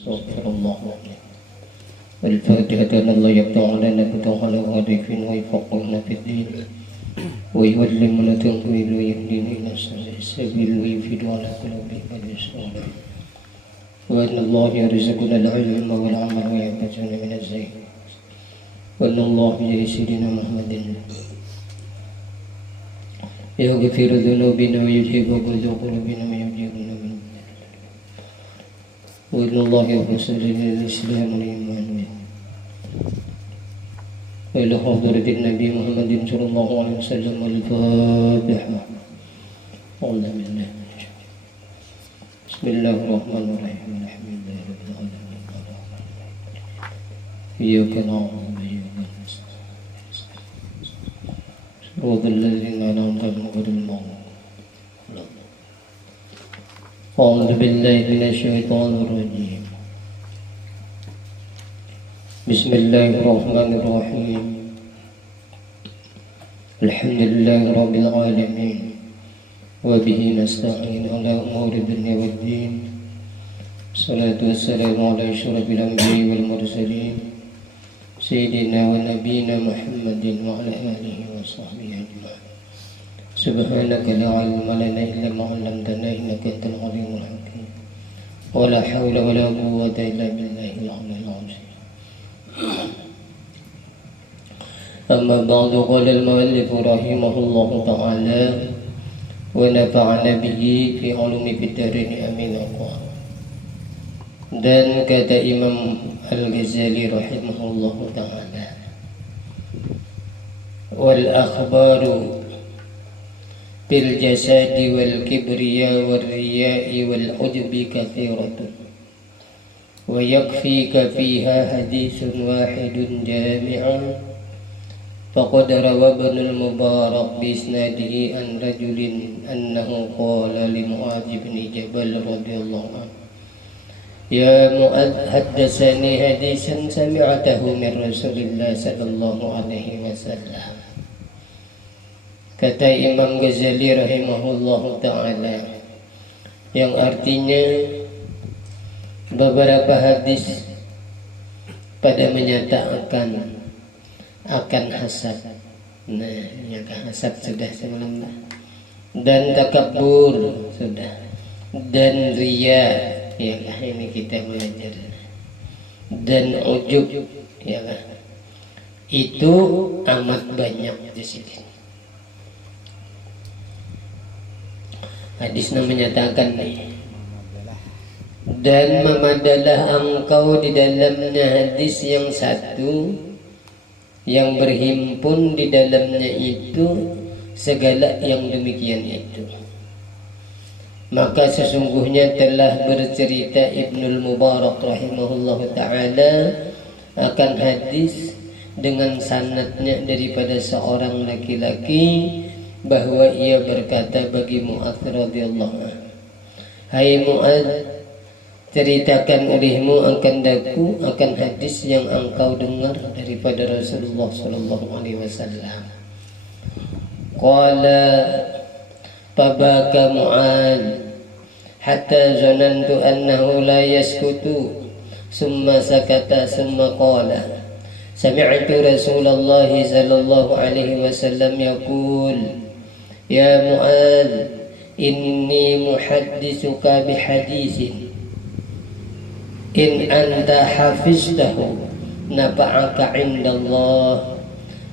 استغفر الله العظيم. الفاتحة أن الله يفتح لنا فتح على غادفين ويفقهنا في الدين ويعلمنا تنويل ويهدينا إلى السبيل ويفيد على قلوبنا بالصالحين. وأن الله يرزقنا العلم والعمل ويحفظنا من الزيغ. وأن الله بجاه سيدنا محمد يغفر ذنوبنا ويجيب قلوبنا ويجيبنا من وإن الله يغفر لنا الإسلام والإيمان وإلى حضرة النبي محمد صلى الله عليه وسلم والفاتحة. أعوذ بالله من الشيطان. بسم الله الرحمن الرحيم. الحمد لله رب العالمين. إياك نعبد وإياك نستعين. صراط الذين أنعمت عليهم غير المغضوب. أعوذ بالله من الشيطان الرجيم. بسم الله الرحمن الرحيم. الحمد لله رب العالمين وبه نستعين على أمور الدنيا والدين. الصلاة والسلام على أشرف الأنبياء والمرسلين سيدنا ونبينا محمد وعلى آله وصحبه أجمعين. سبحانك لا علم لنا إلا ما علمتنا إنك أنت العليم الحكيم. ولا حول ولا قوة إلا بالله العلي العظيم. أما بعد قال المؤلف رحمه الله تعالى ونفعنا به في علوم الدارين آمين. Dan kata Imam Al-Ghazali rahimahullah ta'ala, wal akhbaru bil jasadi wal kibriya wal riya'i wal ujbi kathiratun wa yakfika fiha hadithun wahidun jami'an faqad rawa ibnul Mubarak bi isnadihi an rajulin annahu qala li Mu'adz bin Jabal radhiyallahu anhu ya Mu'adz haddatsani hadisan sami'tahu min Rasulillah sallallahu alaihi wasallam. Kata Imam Ghazali rahimahullah ta'ala, yang artinya beberapa hadis pada menyatakan akan hasad. Nah, yang hasad sudah sebelum, dan takabur sudah, dan riya, ya ini kita belajar, dan ujub, ya itu amat banyak di sini. Hadisnya menyatakan nih, dan memadalah engkau di dalamnya hadis yang satu yang berhimpun di dalamnya itu segala yang demikian itu. Maka sesungguhnya telah bercerita Ibnul Mubarak rahimahullah ta'ala akan hadis dengan sanadnya daripada seorang laki-laki bahwa ia berkata bagi Mu'adz radhiyallahu anhu, hai Mu'adz, ceritakan olehmu akan daku akan hadis yang engkau dengar daripada Rasulullah sallallahu alaihi wasallam. Qala fabaka Mu'adz hatta zanantu annahu la yaskutu summa sakata summa qala sami'tu Rasulullah sallallahu alaihi wasallam yaqul ya Mu'adz inni muhadditsuka bihaditsin in anta hafiztahu nafa'aka 'indallah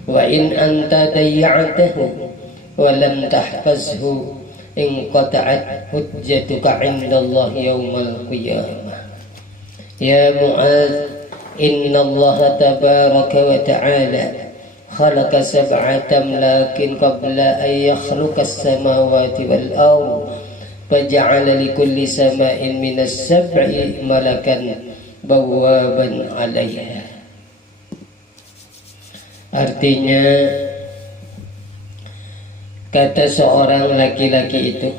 wa in anta dayya'tahu wa lam tahfazhu in qata'at hujjatuka 'indallah yaumal qiyamah. Ya Mu'adz, inna Allah tabaraka wa ta'ala khalaqa sab'ata amlakin qabla an yakhluqa as-samawati wal ardh faja'ala likulli sama'in minas sab'i malakan bawaban 'alayha. Artinya, kata seorang laki-laki itu,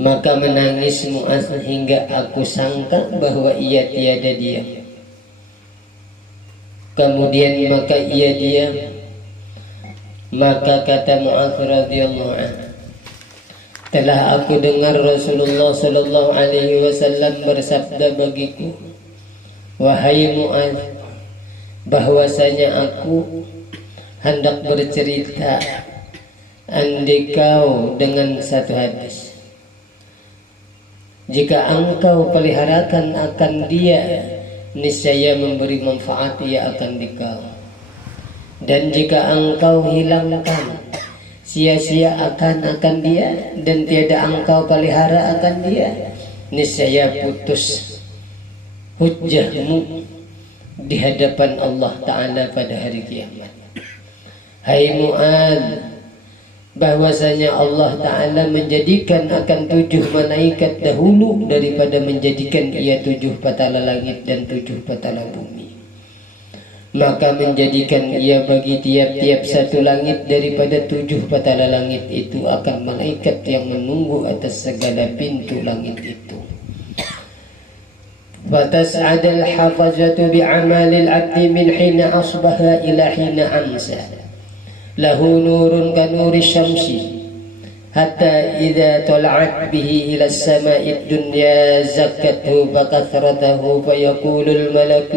maka menangis Mu'adz hingga aku sangka bahwa ia tiada diam. Kemudian maka ia diam. Maka kata Mu'adz radhiyallahu anhu, Telah aku dengar Rasulullah sallallahu alaihi wasallam bersabda bagiku, wahai Mu'adz, bahwasanya aku hendak bercerita andai kau dengan satu hadis. Jika engkau peliharakan akan dia, niscaya memberi manfaat ia akan dikau. Dan jika engkau hilangkan, sia-sia akan dia, dan tiada engkau pelihara akan dia, niscaya putus hujjahmu di hadapan Allah Ta'ala pada hari kiamat. Hai Mu'adz, bahwasanya Allah Ta'ala menjadikan akan 7 malaikat dahulu daripada menjadikan ia 7 patala langit dan 7 patala bumi. Maka menjadikan ia bagi tiap-tiap satu langit daripada 7 patala langit itu akan malaikat yang menunggu atas segala pintu langit itu. Fatas'adal hafazatu bi'amalil abdi min hina asbaha ila hina amsa. Lahu nurun ka nuri syamsi hatta idza tala'at bihi ila as-sama'i ad-dunya zakathu fakathratahu fayaqulul malak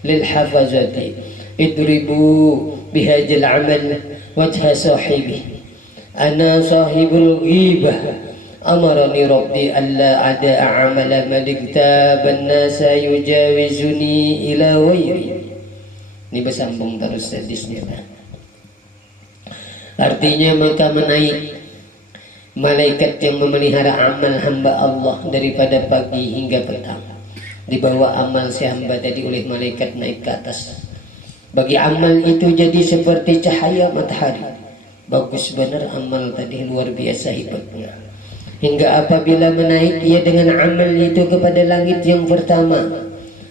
lil hafazati idribu bihadzal amal wajha sahibi ana sahibul ghibah amarani rabbi alla ada amala malik taban nasa yujawizuni ila wairi. Ini bersambung terus hadisnya. Artinya maka menaik malaikat yang memelihara amal hamba Allah daripada pagi hingga petang. Dibawa amal si hamba tadi oleh malaikat naik ke atas. Bagi amal itu jadi seperti cahaya matahari. Bagus benar amal tadi, luar biasa hebatnya. Hingga apabila menaik ia dengan amal itu kepada langit yang pertama,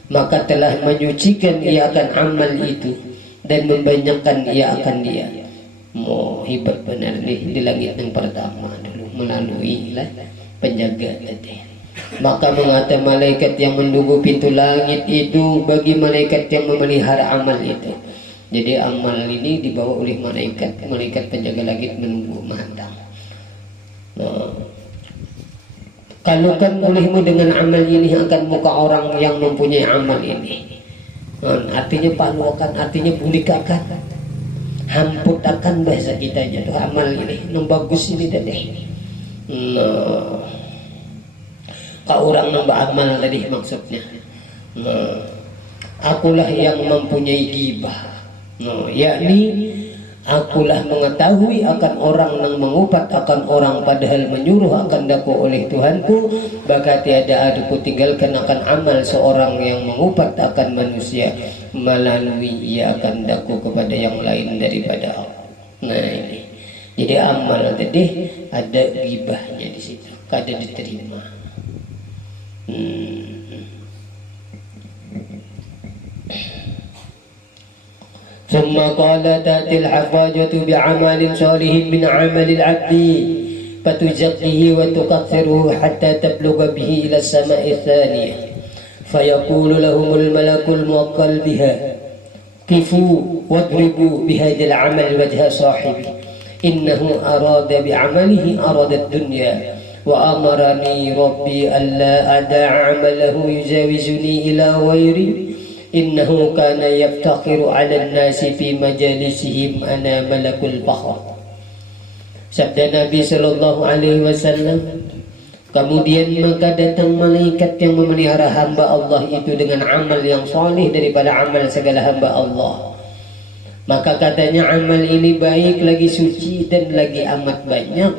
maka telah menyucikan ia akan amal itu dan membanyakkan ia akan dia. Hebat benar nih di langit yang pertama dulu melalui penjaga tadi. Maka mengata malaikat yang menunggu pintu langit itu bagi malaikat yang memelihara amal itu. Jadi amal ini dibawa oleh malaikat penjaga langit menunggu memandang. Kalukan olehmu dengan amal ini akan muka orang yang mempunyai amal ini. Artinya paluakan, artinya bulikakan, hamputakan bahasa kita jatuh amal ini. Bagus ini tadi. Kau orang nambah amal tadi maksudnya. Akulah yang mempunyai ghibah. Yakni akulah mengetahui akan orang yang mengupat akan orang padahal menyuruh akan daku oleh Tuhanku, maka tiada aku tinggalkan akan amal seorang yang mengupat akan manusia melalui ia akan daku kepada yang lain daripada Allah. Nah ini. Jadi amal tadi ada ghibahnya di situ, kada diterima. ثم قال تأتي الحفاظة بعمل صالح من عمل العبد فتزكيه وتكثره حتى تبلغ به إلى السماء الثانية فيقول لهم الملك الموكل بها قفوا واضربوا بهذا العمل وجه صاحبه إنه أراد بعمله أراد الدنيا وأمرني ربي ألا أدع عمله يجاوزني إلى غيري إنه كان يفتخر على الناس في مجالسهم أنا ملك الفخر. Sabda Nabi Sallallahu Alaihi Wasallam. Kemudian maka datang malaikat yang memelihara hamba Allah itu dengan amal yang soleh daripada amal segala hamba Allah. Maka katanya amal ini baik, lagi suci dan lagi amat banyak.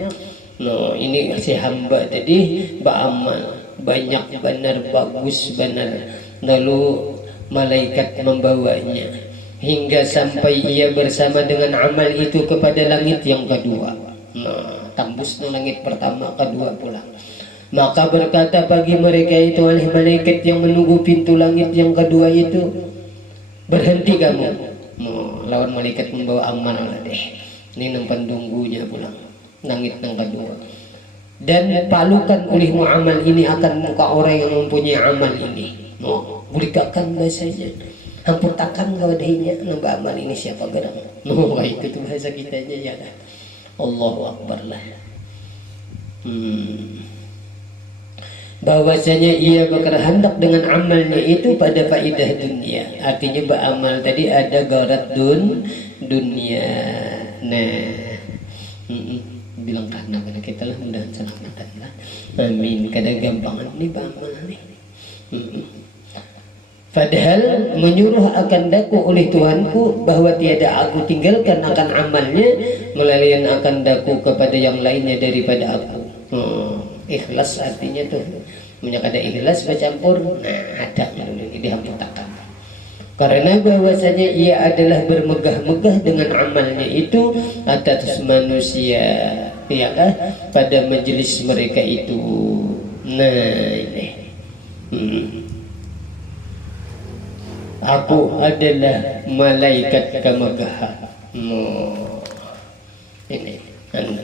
Ini si hamba tadi beramal banyak benar, bagus benar. Lalu malaikat membawanya hingga sampai ia bersama dengan amal itu kepada langit yang kedua. Tembus langit pertama, kedua pulang. Maka berkata bagi mereka itu oleh malaikat yang menunggu pintu langit yang kedua itu, berhenti kamu. Lawan malaikat membawa amal deh. Ini nang pendunggunya pulang langit yang kedua. Dan palukan olehmu amal ini akan muka orang yang mempunyai amal ini. Bulikakan bahasanya, hamputakan kawadahinya nambah amal ini siapa gerang. Itu tuh bahasa kitanya ya. Allahu Akbar lah. Bahwasanya ia berkehendak dengan amalnya itu pada faedah dunia. Artinya beramal tadi ada gharat dunia. Nah, bilang karena kita lah mudah selamatan lah. Amin. Kadang gampangan ini beramal nih. Padahal menyuruh akan daku oleh Tuhanku bahwa tiada aku tinggalkan akan amalnya, melainkan akan daku kepada yang lainnya daripada aku. Ikhlas artinya tuh menyakada ikhlas bercampur. Nah, ada dulu dihamputakan. Karena bahwasanya ia adalah bermegah-megah dengan amalnya itu atas manusia, ya kan? Pada majelis mereka itu. Nah ini. Aku adalah malaikat kemegahan. Ini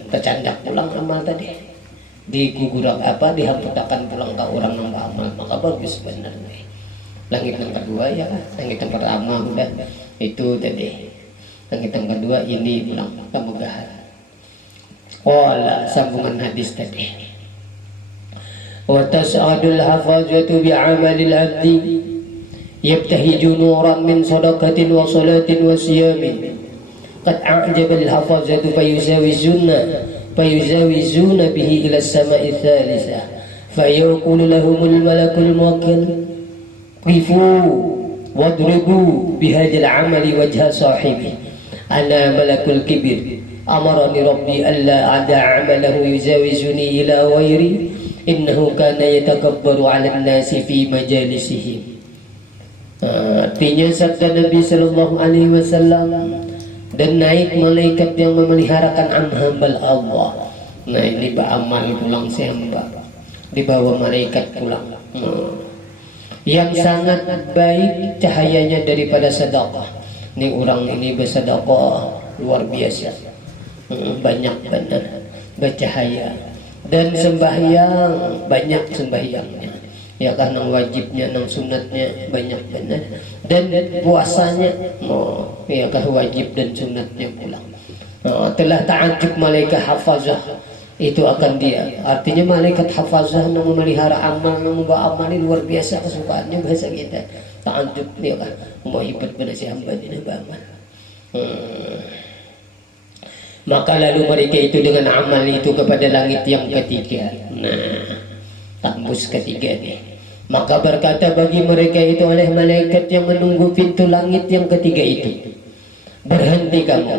tercandak pulang amal tadi. Digugurak dihamputakan pulang ke orang yang beramal. Maka bagus sebenarnya. Langit yang kedua ya, langit yang pertama udah itu tadi. Langit yang kedua ini pulang kemegahan. Sambungan hadis tadi. Wa tas'adul hafazatu bi'amalil abdi yabtahiju nuran min sadaqatin wa salatin wa siyamin qad a'jaba al-hafazatu fayuzawizuna bihi ila as-sama'i thalithah fayaqulu lahumul malakul muwakkal qifu wadribu bihadzal 'amali wajha sahibi ana malakul kibir amarani rabbi alla ada 'amalahu yuzawizuni ila ghairi innahu kana yatakabbaru 'ala an-nasi fi majalisihim. Artinya sabda Nabi Sallallahu Alaihi Wasallam, dan naik malaikat yang memeliharakan hamba Allah. Nah ini beramal pulang sehamba, dibawa malaikat pulang. Yang sangat baik cahayanya daripada sedekah. Ini orang ini bersedekah luar biasa, banyak benar bercahaya, dan sembahyang banyak sembahyangnya. Ya kan nang wajibnya nang sunatnya banyak benar, dan puasanya ya kan wajib dan sunatnya pulang. Telah ta'ajub malaikat hafazah itu akan dia. Artinya malaikat hafazah nang memelihara amal, nang membawa amal ini luar biasa kesukaannya bahasa kita. Ta'ajub dia kan mau hebat benar si hamba ini beramal. Maka lalu mereka itu dengan amal itu kepada langit yang ketiga. Nah, tembus ketiga nih. Maka berkata bagi mereka itu oleh malaikat yang menunggu pintu langit yang ketiga itu, berhenti kamu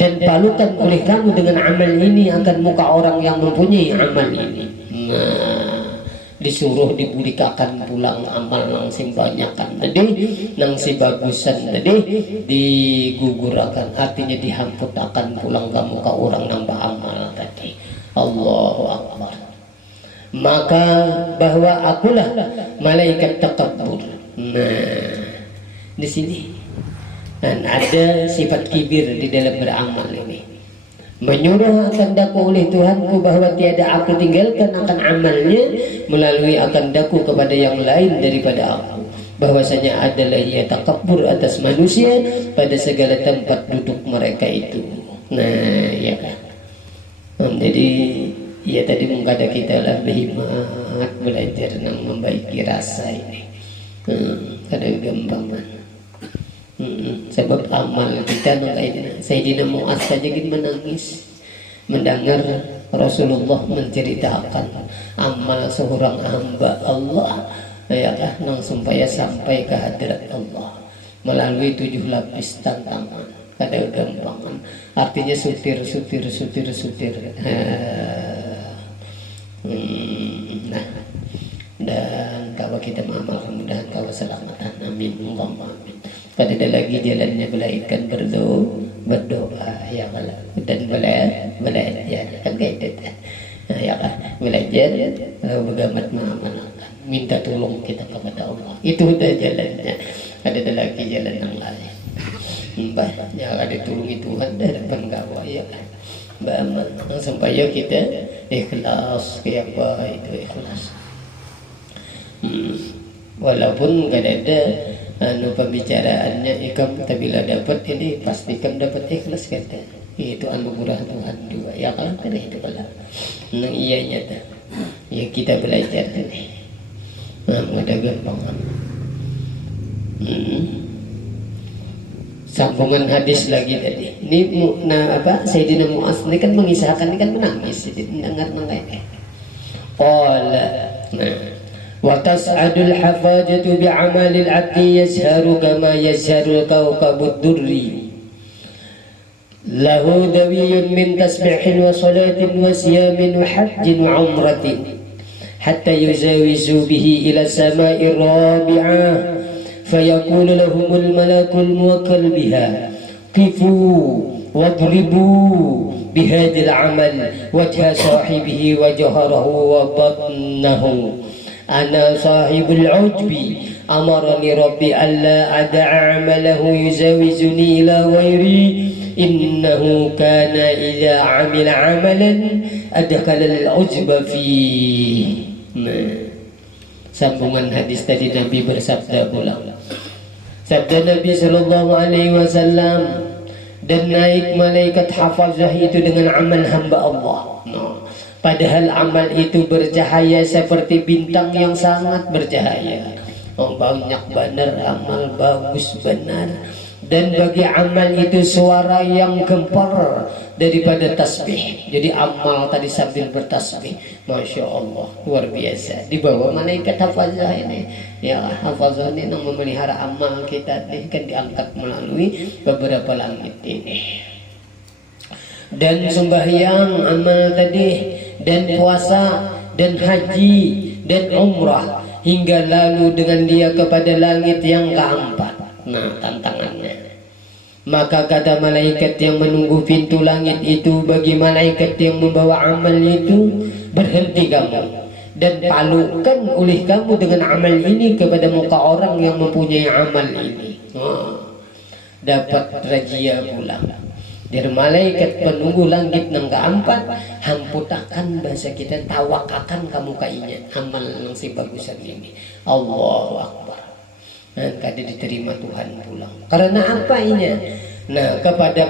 dan palukan oleh kamu dengan amal ini akan muka orang yang mempunyai amal ini. Nah, disuruh dibulikakan pulang amal nang sing banyakan tadi, nang si bagusan tadi digugurakan, artinya dihamputakan pulang ke muka orang nang beramal tadi. Allahu Akbar. Maka bahwa akulah malaikat takabbur. Nah, di sini dan ada sifat kibir di dalam beramal ini. Menyuruh akan daku oleh Tuhanku bahwa tiada aku tinggalkan akan amalnya, melalui akan daku kepada yang lain daripada aku. Bahwasanya adalah ia takabbur atas manusia pada segala tempat duduk mereka itu. Nah, ya kan. Jadi ya tadi mengada kita lah berhikmat belajar nang membaiki rasa ini. Ada gampangan. Sebab amal kita nang ini. Sayyidina Mu'adz saja gini menangis mendengar Rasulullah menceritakan amal seorang hamba Allah, ya kan, nang supaya sampai ke hadirat Allah melalui 7 lapis tantangan. Ada gampangan. Artinya sutir. Nah, dan kalau kita mengamalkan mudahan kalau selamatan, amin Allahumma amin. Pada ada lagi jalannya belajarkan berdoa ya Allah, dan belajar kan kayak itu ya kan, belajar begamat mengamalkan, minta tolong kita kepada Allah, itu udah jalannya. Ada lagi jalan yang lain ya ada tolongi Tuhan dari depan gawa ya kan, beramal supaya kita ikhlas kayak apa itu ikhlas. Walaupun gak ada pembicaraannya ikam, tapi bila dapat ini pastikan dapat ikhlas kata. Itu anugerah Tuhan juga. Ya kalau kena itu kalau nang iya nyata. Ya kita belajar ini. Nah, mudah gampang. Sambungan hadis lagi tadi. Ini Sayyidina Mu'az ini kan mengisahkan, ini kan menangis. Jadi mendengar mengenai. Qala. Wa tas'adul hafajatu bi'amalil 'abdi yazharu kama yazharul kawkabud durri. Lahu dawiyun min tasbihin wa salatin wa siyamin wa hajjin wa umratin hatta yuzawizu bihi ila samai rabi'ah fayaqulu lahumul malakul muwakkal biha qifu wadribu bihadil amal wajha sahibihi wa jaharahu wa batnahu ana sahibul ujbi amarani rabbi alla ada'a amalahu yuzawizuni ila ghairi innahu kana idza amila amalan adkhala al-ujba fi. Sambungan hadis tadi Nabi bersabda pula. Sabda Nabi sallallahu alaihi wasallam, dan naik malaikat hafazah itu dengan amal hamba Allah. Padahal amal itu bercahaya seperti bintang yang sangat bercahaya. Banyak benar amal, bagus benar. Dan bagi amal itu suara yang gempar daripada tasbih. Jadi amal tadi sambil bertasbih, Masya Allah, luar biasa. Di bawah malaikat hafazah ini. Ya, hafazah ini yang memelihara amal kita ini kan diangkat melalui beberapa langit ini. Dan sembahyang amal tadi, dan puasa, dan haji, dan umrah, hingga lalu dengan dia kepada langit yang keempat. Nah, tantangannya. Maka kata malaikat yang menunggu pintu langit itu bagi malaikat yang membawa amal itu, berhenti kamu dan palukan oleh kamu dengan amal ini kepada muka orang yang mempunyai amal ini. Dapat razia pula dari malaikat penunggu langit yang keempat. Hamputakan bahasa kita, tawakakan kamu kainya amal yang si bagusan ini. Allahu Akbar. Dan kada diterima Tuhan pulang. Karena apa ini? Nah, kepada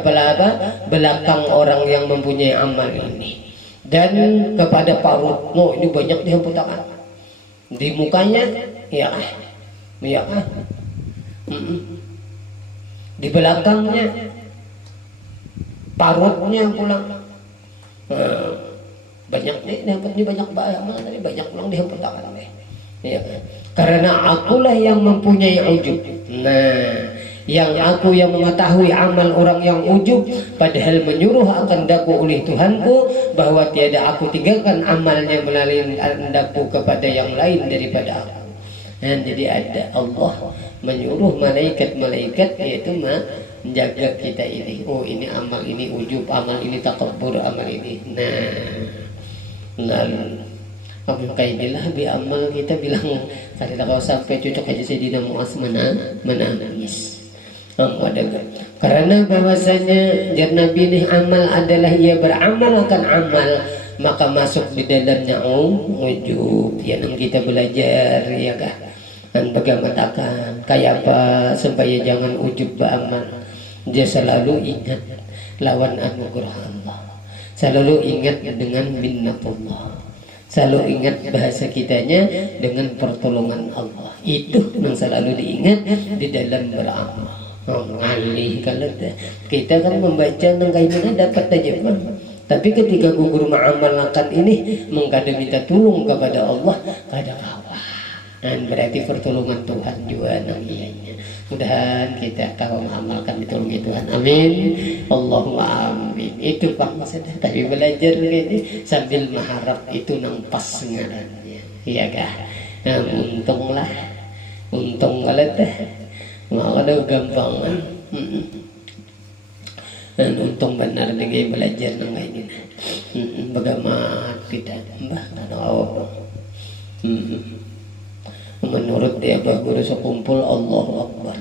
belakang orang yang mempunyai amal ini, dan kepada parut. Ini banyak dihamputakan. Di mukanya, ya. Di belakangnya, parutnya pulang. Banyak nih, dihamputnya banyak banyak pulang dihamputakan. Ya. Karena akulah yang mempunyai ujub. Nah, yang aku yang mengetahui amal orang yang ujub, padahal menyuruh akan daku oleh Tuhanku bahwa tiada aku tinggalkan amalnya melalui daku kepada yang lain daripada aku. Dan jadi ada Allah menyuruh malaikat-malaikat yaitu menjaga kita ini. Oh, ini amal ini ujub, amal ini takabur, amal ini. Nah, maka inilah bi amal kita bilang tadi kalau sampai cocok aja Sayyidina Mu'az menangis. Karena bahwasanya jar Nabi ini amal adalah ia beramal akan amal, maka masuk di dalamnya ujub. Ya, yang kita belajar ya kah? Dan bagaimana kayak apa supaya jangan ujub beramal. Dia selalu ingat lawan anugerah Allah. Selalu ingat dengan minnatullah. Selalu ingat bahasa kitanya dengan pertolongan Allah. Itu yang selalu diingat di dalam beramal. Ngalih kalau kita kan membaca nangkainya dapat aja bang. Tapi ketika gugur mengamalkan ini, mengkada minta tolong kepada Allah, kada kalah. Dan berarti pertolongan Tuhan juga nangianya. Mudahan kita kalau mengamalkan ditolongi Tuhan. Amin. Allahumma amin. Itu Pak maksudnya. Tapi belajar ini sambil mengharap itu nang pas ngarannya. Iya kah? Nah, untung kalau teh. Mau ada gampangan. Dan untung benar dengan belajar nang ini. Bagaimana kita mbah tahu. Menurut dia guru sekumpul Allahu Akbar.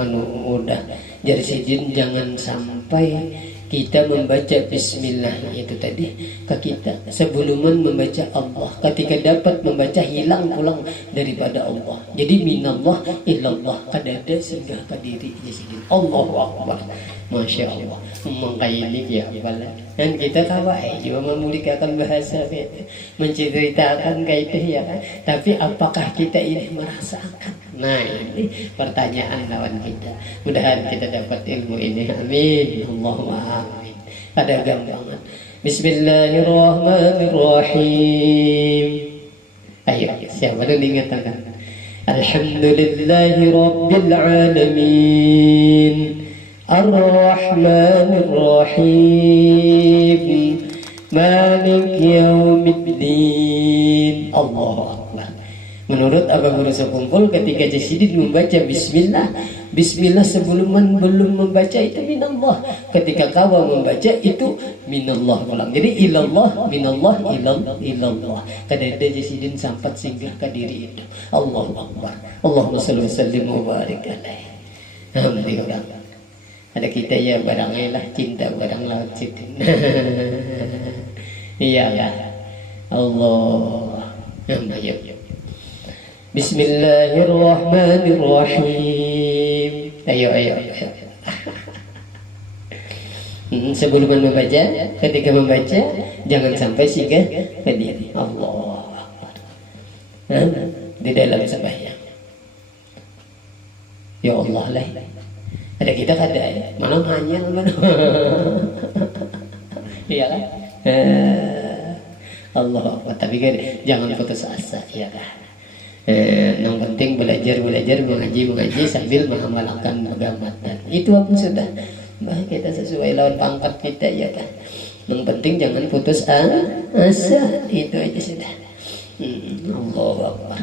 Anu udah jadi sijin jangan sampai kita membaca bismillah itu tadi ke kita sebelum membaca Allah. Ketika dapat membaca hilang pulang daripada Allah. Jadi minallah illallah kadada singgah ke diri sendiri. Allahu akbar. Masya Allah. Mengkaini ya apalah. Dan kita kawai juga memulihkan bahasa kita, menceritakan kayak itu ya kan. Tapi apakah kita ini merasakan? Nah ini pertanyaan lawan kita. Mudah-mudahan kita dapat ilmu ini. Amin. Allahumma amin. Ada gampangan. Bismillahirrahmanirrahim. Ayo siapa dulu ingatkan. Alhamdulillahi rabbil alamin. Ar-Rahmanir-Rahim Malik Yaumiddin. Allahu Akbar. Menurut Abah Guru Sekumpul ketika Jasidin membaca bismillah, bismillah sebelum belum membaca itu minallah. Ketika kawa membaca itu minallah pulang. Jadi ilallah, minallah, ilallah. Kadang Jasidin sampai singgah ke diri itu. Allahu Akbar. Allahumma shalli wa sallim wa barik alaihi. Alhamdulillah. Ada kita ya barangnya lah cinta barang laut situ. Iyalah Allah. Ya. Bismillahirrahmanirrahim. Ayo. Sebelum membaca, ketika membaca jangan sampai singgah ke diri. Allah. Di dalam sembahyang. Ya Allah lah. Ada kita kada ya, mana hanya mana. Iyalah. Allah. Tapi kan jangan putus asa, ya kan. Yang penting belajar mengaji sambil mengamalkan agama. Itu apa sudah. Bah kita sesuai lawan pangkat kita ya kan. Yang penting jangan putus asa. Itu aja sudah. Allah Akbar.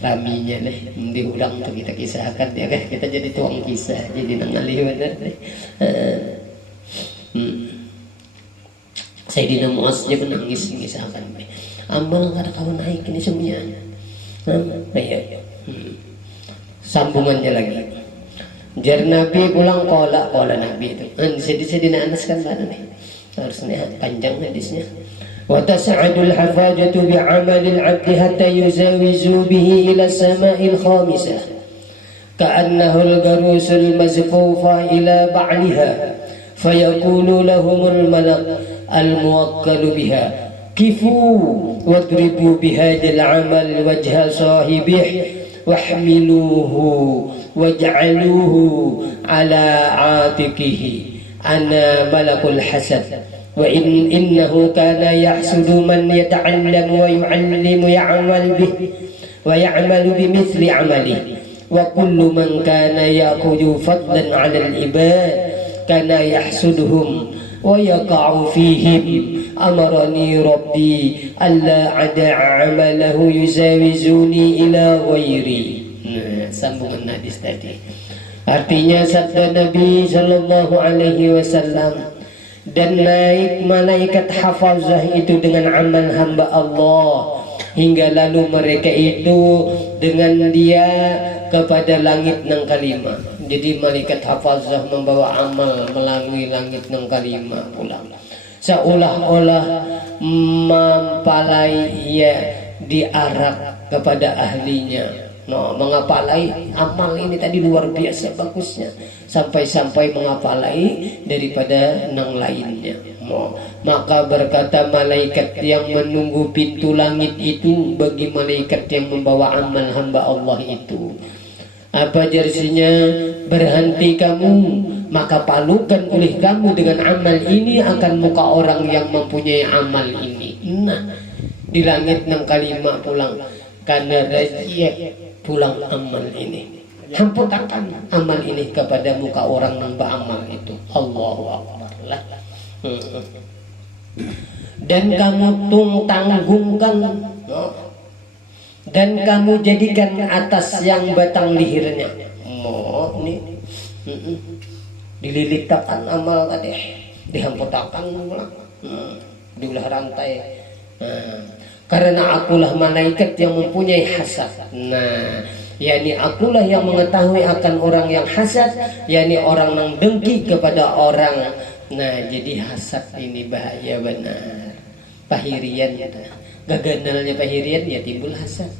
Raminya nih diulang tuh kita kisahkan ya kan, kita jadi tuang kisah jadi nangali benar nih. Sayyidina Mu'az dia menangis mengisahkan amal kada kawan naik ini semuanya. Ayo. Sambungannya lagi. Jar Nabi pulang kola Nabi itu. Sedih-sedih Anas kan mana nih? Harusnya panjang hadisnya. وتسعد الحفاجة بعمل العبد حتى يزاوزوا به إلى السماء الخامسة كأنه الجروس المزفوفة إلى بعلها فيقول لهم الملك الموكل بها كفوا واضربوا بهذا العمل وجه صاحبه واحملوه واجعلوه على عاتقه أنا ملك الحسد وإنه كان يحسد من يتعلم ويعلم ويعمل بمثل عمله وكل من كان يأخذ فضلا على العباد كان يحسدهم ويقع فيهم أمرني ربي ألا أدع عمله يزاوزني إلى غيري. Sambungan hadis tadi. Artinya sabda Nabi sallallahu alaihi wasallam, dan naik malaikat hafazah itu dengan amal hamba Allah hingga lalu mereka itu dengan dia kepada langit nang kalima. Jadi malaikat hafazah membawa amal melalui langit nang kalima pulang. Seolah-olah mempalai ia diarak kepada ahlinya. No, mengapalai amal ini tadi luar biasa bagusnya sampai-sampai mengapalai daripada nang lainnya. No, maka berkata malaikat yang menunggu pintu langit itu bagi malaikat yang membawa amal hamba Allah itu, apa jersinya? Berhenti kamu, maka palukan oleh kamu dengan amal ini akan muka orang yang mempunyai amal ini. Nah, di langit nang kalima pulang karena razia pulang amal ini, hamputakan amal ini kepada muka orang yang beramal itu. Allahu Akbar lah. Dan kamu tanggungkan dan kamu jadikan atas yang batang lehernya. Nih dililitakan amal tadi, dihamputakan pulang, diulah rantai. Karena akulah malaikat yang mempunyai hasad. Nah, yakni akulah yang mengetahui akan orang yang hasad, yakni orang yang dengki kepada orang Nah, jadi hasad ini bahaya benar. Pahirian gaganalnya pahirian ya timbul hasad.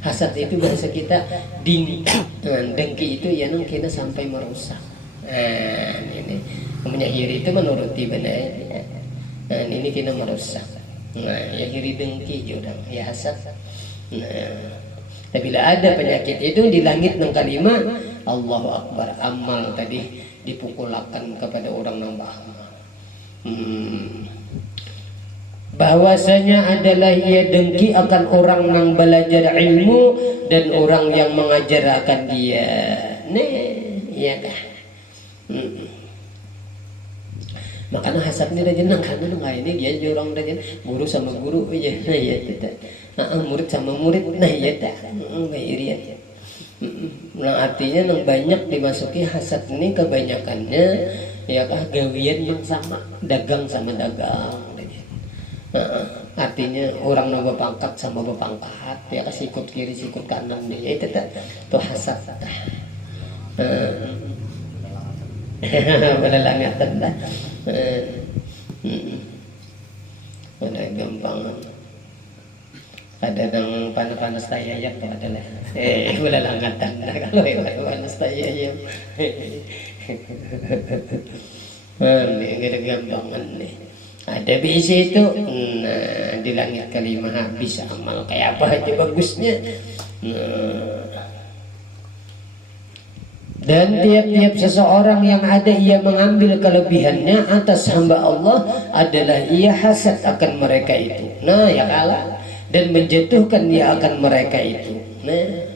Hasad itu bahasa kita dengki. Dengki itu ya kena sampai merusak. Nah, ini namanya hiri itu menuruti benar. Nah, ini kena merusak. Nah, ya hiri dengki juga ya hasad. Nah, tapi bila ada penyakit itu di langit nang kalima Allahu Akbar, amal tadi dipukulakan kepada orang yang beramal. Bahwasanya adalah ia dengki akan orang yang belajar ilmu dan orang yang mengajarkan dia. Iya dah. Makanya hasadnya rajin karena ini dia orang rajin guru sama guru aja. Nah ya tidak. Murid sama murid. Nah ya tak. Irian. Nah artinya yang banyak dimasuki hasad ini kebanyakannya ya gawian yang sama, dagang sama dagang. Artinya orang yang berpangkat sama berpangkat ya sikut kiri sikut kanan dia itu tuh hasad. Berlangatan dah. Ada gampang. Ada yang panas-panas tayayap adalah berlangatan dah kalau panas tayayap. Ini gampangan nih. Ada bisi itu, nah di langit kelima habis amal kayak apa aja bagusnya. Dan tiap-tiap seseorang yang ada ia mengambil kelebihannya atas hamba Allah adalah ia hasad akan mereka itu. Nah ya kalah dan menjatuhkan dia akan mereka itu. Nah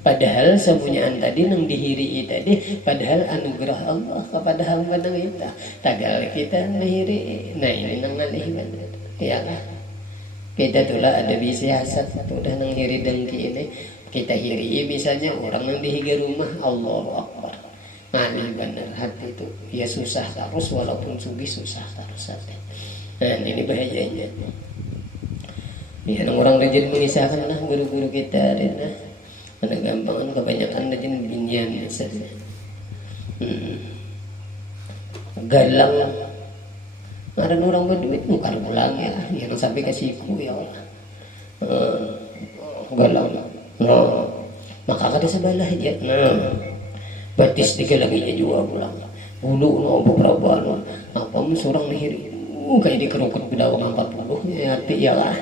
padahal semuanya tadi nang dihiri tadi padahal anugerah Allah kepada hamba kita. Padahal kita menghiri. Nah ini nang alih benar. Ya lah. Kita tulah ada bisi hasad udah nang hiri dengki ini. Kita hiri misalnya orang yang dihiga rumah Allahu Akbar. Alih benar hati itu. Ya susah terus walaupun sugi susah terus hati. Nah ini bahayanya. Ya orang rajin mengisahkan lah guru-guru kita nah. Karena gampangan kebanyakan rajin binyan saja. Galang. Ada orang berduit bukan pulang ya, yang sampai ke siku ya Allah. Galang. No. Maka kada sebelah aja. Nah. Batis digalanginya juga pulang. Bulu no beberapa no. Apa seorang lahir kayak dikerukut bidawang 40 ya arti ya lah.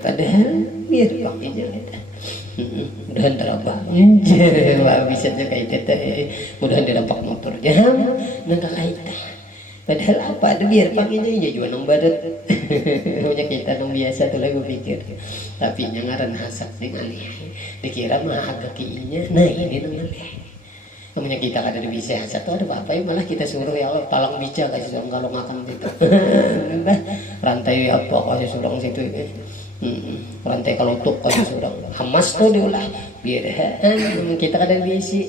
Padahal biar pakainya kita. Mudahan terapa bisa aja kayak kita mudahan dirapak motor jam nggak kaita padahal apa ada biar pakainya aja juga nang badat punya kita nang biasa tuh lagi pikir tapi ngaran hasad dengan dikira mah agak kiinya nah ini nang namanya kita kada ada bisa hasad tuh ada apa-apa ya malah kita suruh ya Allah tolong bica kasih seorang kalau ngakan gitu rantai apa kasih seorang situ rantai kalau tuk kasih seorang hamas tuh diulah biar kita kada bisi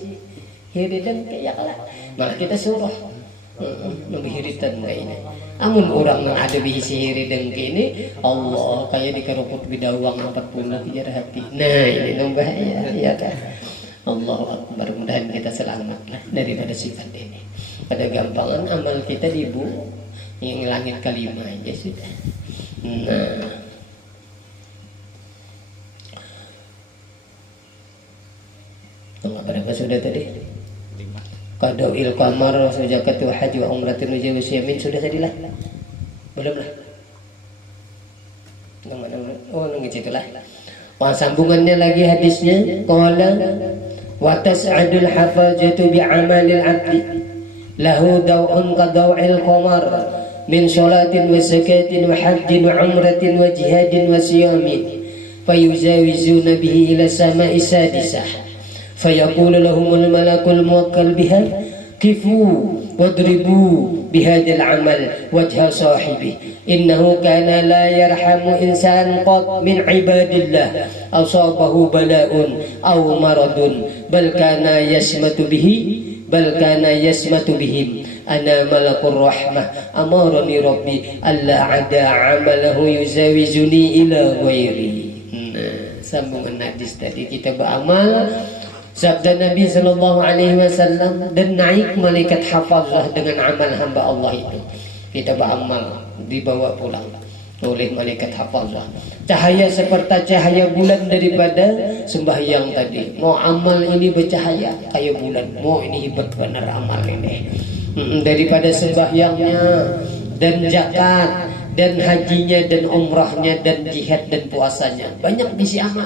hiridan kayak kalah malah kita suruh lebih hiritan kayak ini amun orang yang ada bisi hiridan kayak ini Allah kayak dikerukut bidawang 40 jar hati nah ini nang bahaya ya kan Allahu Akbar mudahan kita selamat lah daripada sifat ini pada gampangan amal kita dibu yang langit kelima aja sudah nah berapa sudah tadi? 5. Qada'il qamar wa zakatu haji wa umratin wa yamin sudah tadi lah. Belum lah. Oh, nang gitu lah. Wah, sambungannya lagi hadisnya qala wa tas'adul hafazatu bi 'amalil 'abdi lahu daw'un ka daw'il qamar min sholatin wa zakatin wa hajjin wa umratin wa jihadin wa siyamin fayuzawizuna bihi ila sama'i sadisah فيقول لهم الملك الموكل بها كفوا واضربوا بهذا العمل وجه صاحبه إنه كان لا يرحم إنسان قط من عباد الله أصابه بلاء أو مرض بل كان يسمت بهم أنا ملك الرحمة أمرني ربي ألا عدا عمله يزاوزني إلى غيري. Sambungan hadis tadi kita beramal Sabda Nabi Sallallahu Alaihi Wasallam, dan naik malaikat hafazah dengan amal hamba Allah itu. Kita beramal, dibawa pulang oleh malaikat hafazah. Cahaya seperti cahaya bulan daripada sembahyang tadi. Mau amal ini bercahaya kayak bulan. Mau ini hebat benar amal ini. Daripada sembahyangnya dan zakat dan hajinya dan umrahnya dan jihad dan puasanya, banyak bisi amal.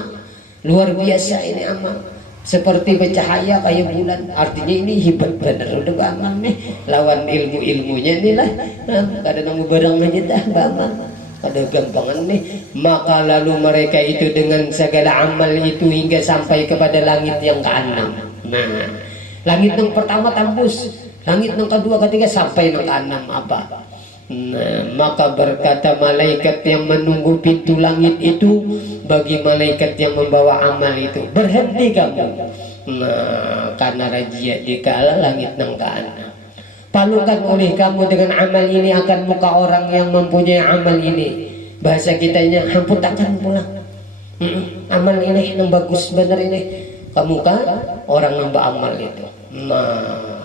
Luar biasa ini amal. Seperti bercahaya kayak bulan. Artinya ini hebat benar udah beramal nih. Lawan ilmu-ilmunya inilah. Kada nemu barang aja dah beramal. Kada gampangan nih. Maka lalu mereka itu dengan segala amal itu hingga sampai kepada langit yang ke-6. Nah, langit yang pertama tembus, langit yang kedua, ketiga sampai yang ke-6 apa? Nah, maka berkata malaikat yang menunggu pintu langit itu bagi malaikat yang membawa amal itu, berhenti kamu. Nah, karena rajia di kala langit nang ke-6. Palukan oleh kamu dengan amal ini akan muka orang yang mempunyai amal ini. Bahasa kitanya, hampun takkan pulang. Amal ini yang bagus benar ini. Kamu kan orang nambah amal itu. Nah,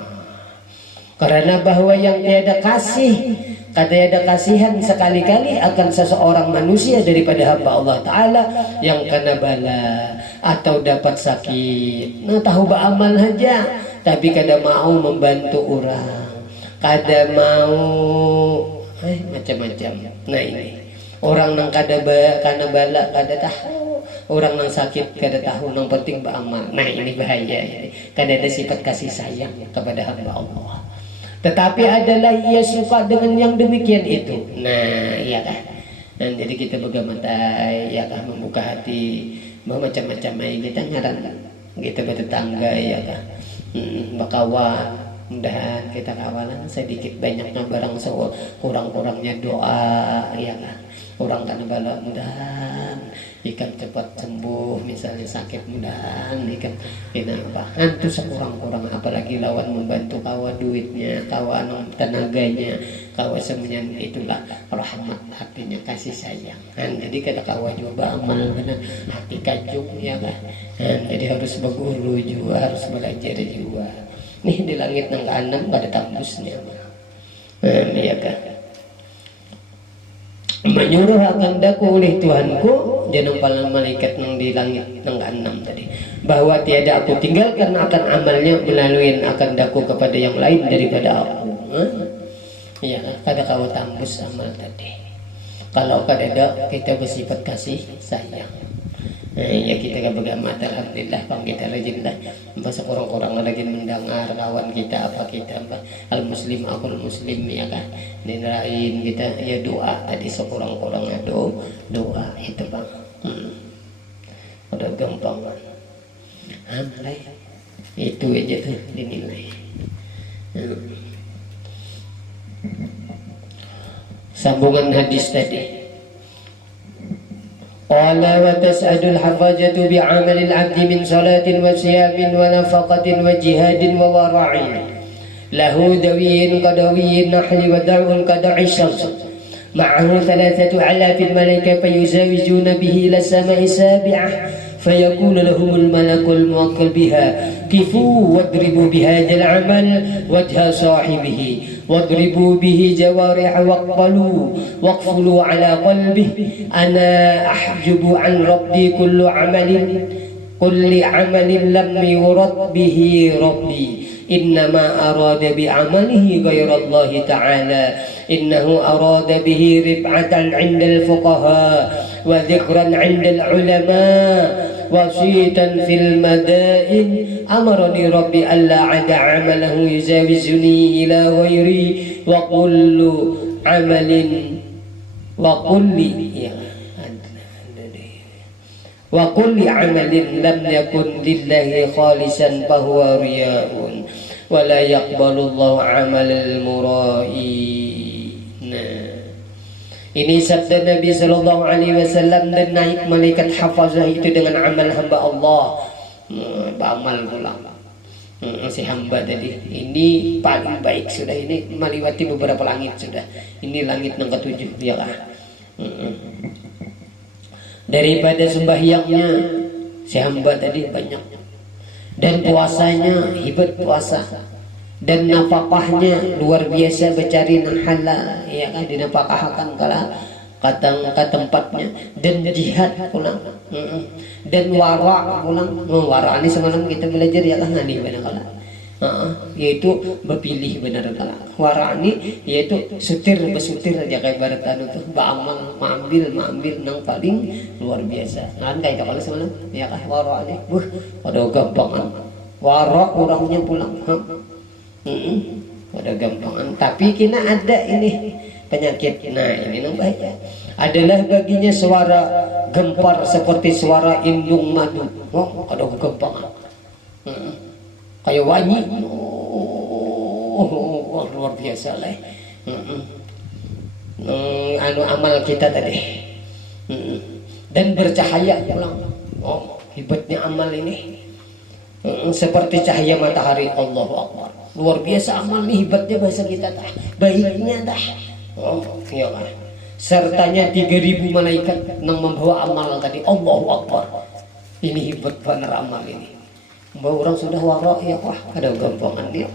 karena bahwa yang tiada kasih, ada kasihan sekali-kali akan seseorang manusia daripada hamba Allah Ta'ala yang kena bala atau dapat sakit. Nah, tahu beramal saja tapi kada mau membantu orang, kada mau macam-macam. Nah, ini orang yang kada bala kada tahu, orang yang sakit kada tahu, yang penting beramal. Nah, ini bahaya ini. Kada ada sifat kasih sayang kepada hamba Allah. Tetapi adalah ia suka dengan yang demikian itu. Nah, iya kan. Dan jadi kita bergamatai, ya kan, membuka hati, macam-macam kita ngaran, kita bertetangga, ya kan. Bakawan, mudahan kita kawalan sedikit banyaknya barang kurang-kurangnya doa, ya kan. Orang kan bala mudahan ikan cepat sembuh, misalnya sakit mudahan ikan apa hantu sekurang-kurang, apalagi lawan membantu kawa duitnya, kawa tenaganya, kawa semuanya, itulah rahmat, artinya kasih sayang. Jadi kata kawa juga amal benar hati kajung, ya kan. Jadi harus berguru juga, harus belajar juga. Nih di langit nang ke-6 pada tembusnya, ya kan. Menyuruh akan daku oleh Tuhanku, jangan para malaikat yang di langit yang ke-6 tadi, bahwa tiada aku tinggalkan akan amalnya melalui akan daku kepada yang lain daripada aku. Ya, kada kau tambus amal tadi. Kalau kada ada, kita bersifat kasih sayang. Ya kita kan bergamat, alhamdulillah, pang kita rajin lah. Masa kurang-kurang lagi mendengar kawan kita apa kita al muslim akul muslim, ya kan. Dinarain kita ya doa tadi sekurang-kurangnya doa itu bang. Udah gampang kan. Amalai itu aja tuh dinilai. Sambungan hadis tadi. قال وتسعد الحفاظة بعمل العبد من صلاة وصيام ونفقة وجهاد وورع له دوي كدوي النحل ودرع كدرع الشمس معه 3,000 الملائكة فيزاوجون به إلى السماء السابعة فيقول لهم الملك الموكل بها كفوا واضربوا بهذا العمل وجه صاحبه واضربوا به جوارح واقفلوا على قلبه أنا أحجب عن ربي كل عمل لم يرد به ربي إنما أراد بعمله غير الله تعالى إنه أراد به رفعة عند الفقهاء وذكرا عند العلماء وصيتا في المدائن أمرني ربي ألا عدا عمله يزاوزني إلى غيري وكل عمل لم يكن لله خالصا فهو رياء ولا يقبل الله عمل المرائين. Ini sabda Nabi Sallallahu Alaihi Wasallam, dan naik malaikat hafazah itu dengan amal hamba Allah. Beramal pula si hamba tadi. Ini paling baik sudah, ini melewati beberapa langit sudah. Ini langit yang ke-7, ya kan. Daripada sembahyangnya si hamba tadi banyak. Dan puasanya hebat puasa. Dan nafkahnya luar biasa, bercari nang halal, ya kan, dinafkahkan kala kadang ke tempatnya. Dan jihad pulang. Dan wara pulang. Wara ini semalam kita belajar ya kan, ini benar kala. Yaitu berpilih benar kala. Wara ini yaitu sutir besutir aja kayak barat anu tuh, baamal mengambil nang paling luar biasa. Kan kayak kalau semalam ya kan wara ini. Ada gampangan. Wara orangnya pulang. Ada gampangan, tapi kena ada ini penyakit. Nah ini nang bahaya. Adalah baginya suara gempar seperti suara indung madu. Ada gampangan. Kayak wanyi. Luar biasa lah. Anu amal kita tadi. Dan bercahaya pulang. Hebatnya amal ini. Seperti cahaya matahari. Allahu Akbar. Luar biasa amal nih, hebatnya bahasa kita dah. Baiknya dah. Ya kan. Sertanya 3.000 malaikat yang membawa amal tadi. Allahu Akbar. Ini hebat benar amal ini. Bahwa orang sudah wara ya wah, ada gampangan dia.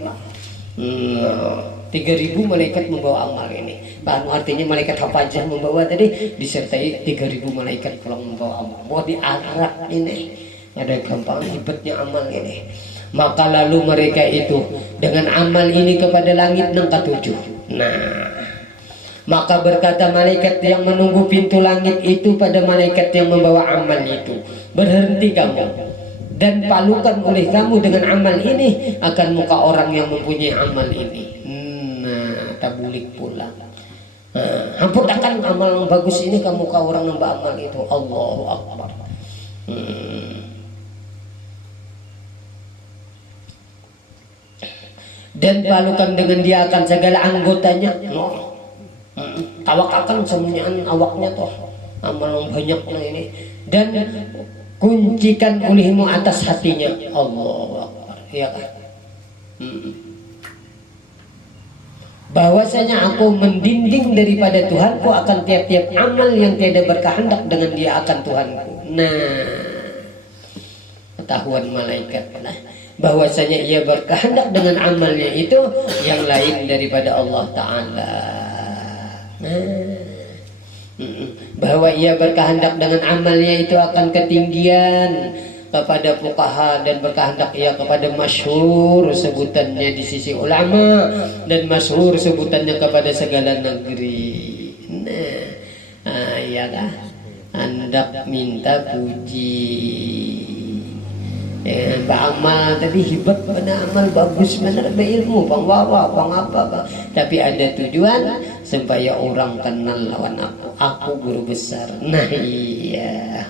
3.000 malaikat membawa amal ini. Artinya malaikat hafazah membawa tadi disertai 3.000 malaikat pulang membawa amal. Mau diarak ini. Ada gampang hebatnya amal ini. Maka lalu mereka itu dengan amal ini kepada langit yang ketujuh. Nah, maka berkata malaikat yang menunggu pintu langit itu pada malaikat yang membawa amal itu, berhenti kamu dan palukan oleh kamu dengan amal ini akan muka orang yang mempunyai amal ini. Nah, tabulik pulang. Hampir akan amal yang bagus ini ke muka orang yang beramal itu. Allahu Akbar. Dan palukan dengan dia akan segala anggotanya. Tawakalkan semuanya awaknya toh. Amal yang banyaknya ini. Dan kuncikan olehmu atas hatinya. Allahu Akbar. Ya kan? Bahwasanya aku mendinding daripada Tuhanku akan tiap-tiap amal yang tidak berkehendak dengan dia akan Tuhanku. Nah, ketahuan malaikat lah. Bahwasanya ia berkehendak dengan amalnya itu yang lain daripada Allah Ta'ala. Bahwa ia berkehendak dengan amalnya itu akan ketinggian kepada fuqaha dan berkehendak ia kepada masyhur sebutannya di sisi ulama dan masyhur sebutannya kepada segala negeri. Nah, ya kan? Hendak minta puji. Beramal tadi hebat pada amal bagus benar berilmu bang wawa bang apa bang. Tapi ada tujuan supaya orang kenal lawan aku guru besar. Nah iya,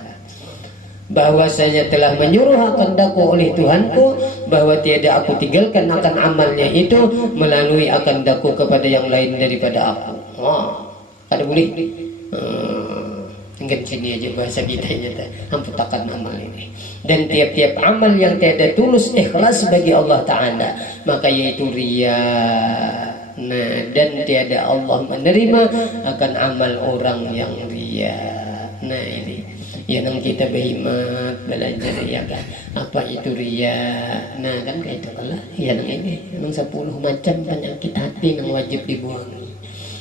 bahwasanya telah menyuruh akan daku oleh Tuhanku bahwa tiada aku tinggalkan akan amalnya itu melalui akan daku kepada yang lain daripada aku. Ada boleh Ingat sini aja bahasa kita nyata hamputakan amal ini. Dan tiap-tiap amal yang tiada tulus ikhlas bagi Allah Ta'ala maka yaitu riya. Nah, dan tiada Allah menerima akan amal orang yang riya. Nah ini yang kita berkhidmat belajar ya kan. Apa itu riya? Nah kan kayak itu lah. Yang ini memang 10 macam penyakit hati yang wajib dibuang.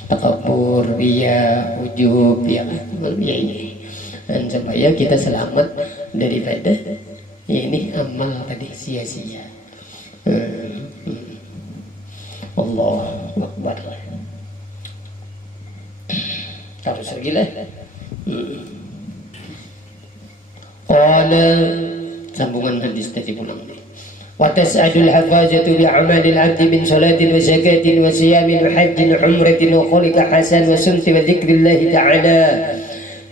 Takabur, riya, ujub, ya ini. Dan supaya kita selamat daripada ini amal tadi sia-sia. Allahu Akbar. Terus lagi lah. Sambungan hadis tadi pulang nih. وتسعد الحفاظة بعمل العبد من صلاة وزكاة وصيام وحج وعمرة وخلق حسن وسنة وذكر الله تعالى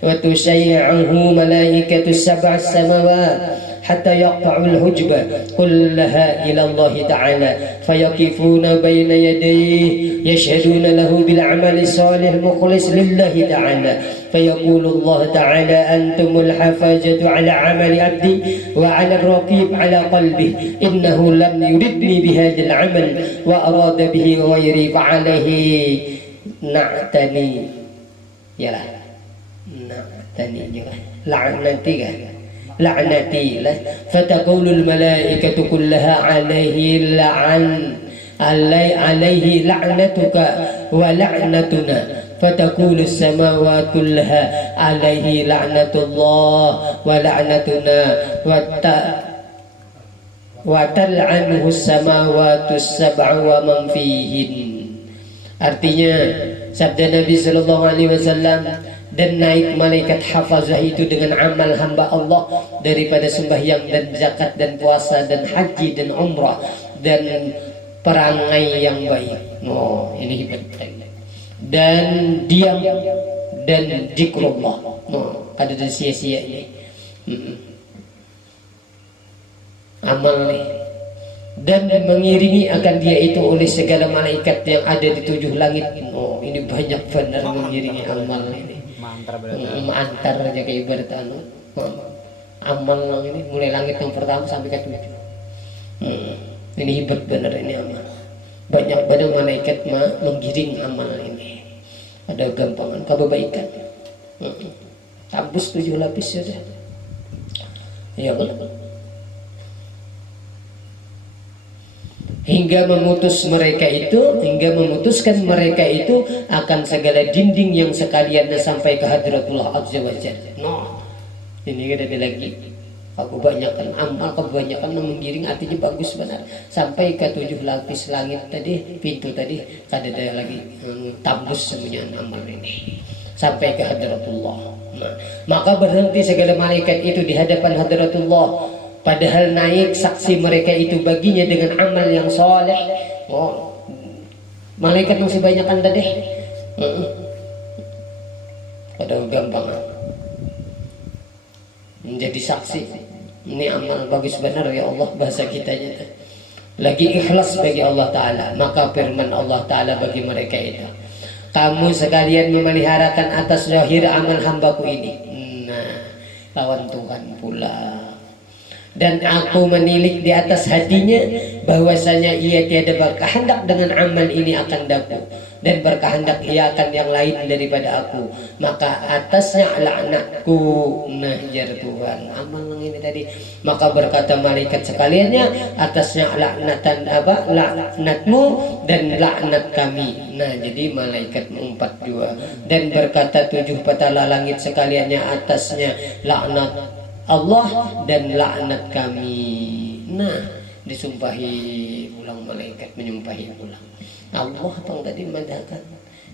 وتشيعه ملائكة السبع السماوات حتى يقطع الحجب كلها إلى الله تعالى فيقفون بين يديه يشهدون له بالعمل الصالح المخلص لله تعالى فيقول الله تعالى أنتم الحفاظة على عمل عبدي وعلى الرقيب على قلبه إنه لم يردني بهذا العمل وأراد به غيري فعليه نعتني يلا نعتني لعنتي la'nati fataqulul malaikatu kullaha alaihi la'natuka wa la'natuna fataqulus samawati kullaha alaihi la'natullah wa la'natuna wa tal'anuhu samawati sab'u wa man fihin. Artinya sabda Nabi sallallahu alaihi wasallam, dan naik malaikat hafazah itu dengan amal hamba Allah daripada sembahyang dan zakat dan puasa dan haji dan umrah dan perangai yang baik. Oh, ini hebat. Dan diam dan zikrullah. Oh, ada sia-sia ini. Amal nih. Dan mengiringi akan dia itu oleh segala malaikat yang ada di 7 langit. Oh, ini banyak benar mengiringi amal ini. Antar aja kayak ibarat amal ini mulai langit yang pertama sampai ke 7. Ini hebat benar ini amal. Banyak banget malaikat menggiring amal ini. Ada gampangan kebaikan. Tembus 7 lapis sudah. Ya Allah. Hingga memutuskan mereka itu akan segala dinding yang sekalian sampai ke hadratullah azza wa jalla. Ini ada lagi. Kebanyakan amal, kebanyakan menggiring, artinya bagus benar. Sampai ke 7 lapis langit tadi, pintu tadi, ada lagi tambus semuanya amal ini. Sampai ke hadratullah. Maka berhenti segala malaikat itu di hadapan hadratullah. Padahal naik saksi mereka itu baginya dengan amal yang soleh. Oh, malaikat masih banyak anda deh. Pada gampang menjadi saksi. Ini amal bagus benar ya Allah, bahasa kitanya. Lagi ikhlas bagi Allah Ta'ala. Maka firman Allah Ta'ala bagi mereka itu, kamu sekalian memeliharakan atas zahir amal hambaku ini. Nah, lawan Tuhan pula. Dan aku menilik di atas hatinya bahwasanya ia tiada berkehendak dengan amal ini akan daku, dan berkehendak ia akan yang lain daripada aku, maka atasnya laknatku. Nah, jar Tuhan amal yang ini tadi. Maka berkata malaikat sekaliannya, atasnya laknatmu dan laknat kami. Nah, jadi malaikat 42. Dan berkata 7 petala langit sekaliannya, atasnya laknat Allah dan laknat kami. Nah, disumpahi ulang malaikat, menyumpahi ulang. Allah pang tadi mengatakan,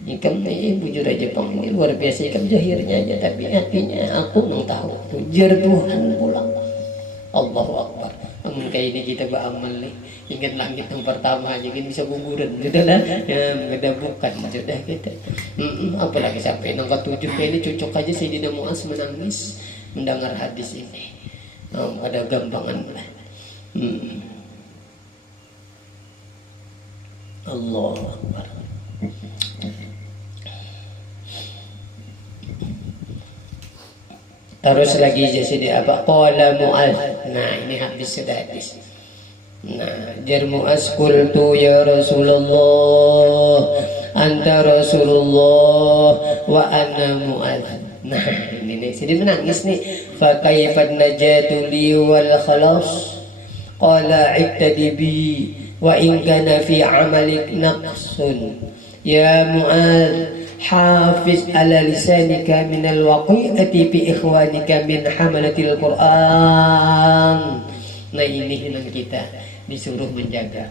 ikam ni bujur aja pang ini luar biasa, ikam jahirnya aja tapi hatinya aku nang tahu. Tujar Tuhan pulang. Allahu Akbar. Amun kayak ini kita beramal nih, ingat langit yang pertama aja kan bisa guguran, sudah lah, ya mengedabukan sudah kita. Apalagi sampai nang ke-7 ini cocok aja Sayyidina Mu'az menangis mendengar hadis ini. Ada gampangan lah. Allah Akbar. Terus lagi jadi apa? Qala Mu'az. Nah, ini habis sudah hadis. Nah, jar Mu'az, qultu ya Rasulullah, anta Rasulullah wa ana Mu'az. Nah, ini sini menangis nih. Fa kaifan najatu li wal khalas? Qala ittadi bi wa in kana fi amalik naqsun. Ya Mu'az, hafiz ala lisanika min al-waqi'ati fi ikhwanika min hamalatil Qur'an. Nah, ini yang kita disuruh menjaga.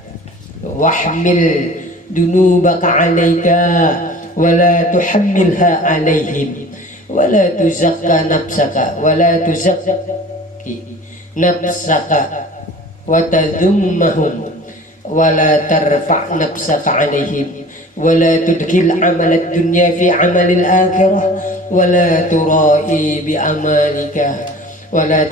Wahmil dunubaka alaika wa la tuhammilha alaihim wa la tuzakka nafsaka wa la tuzakki nafsaka wa tadhummahum wa la tarfa' nafsaka alaihim wa la tudkhil amal ad-dunya fi amal al-akhirah wa la tura'i bi amalika wa la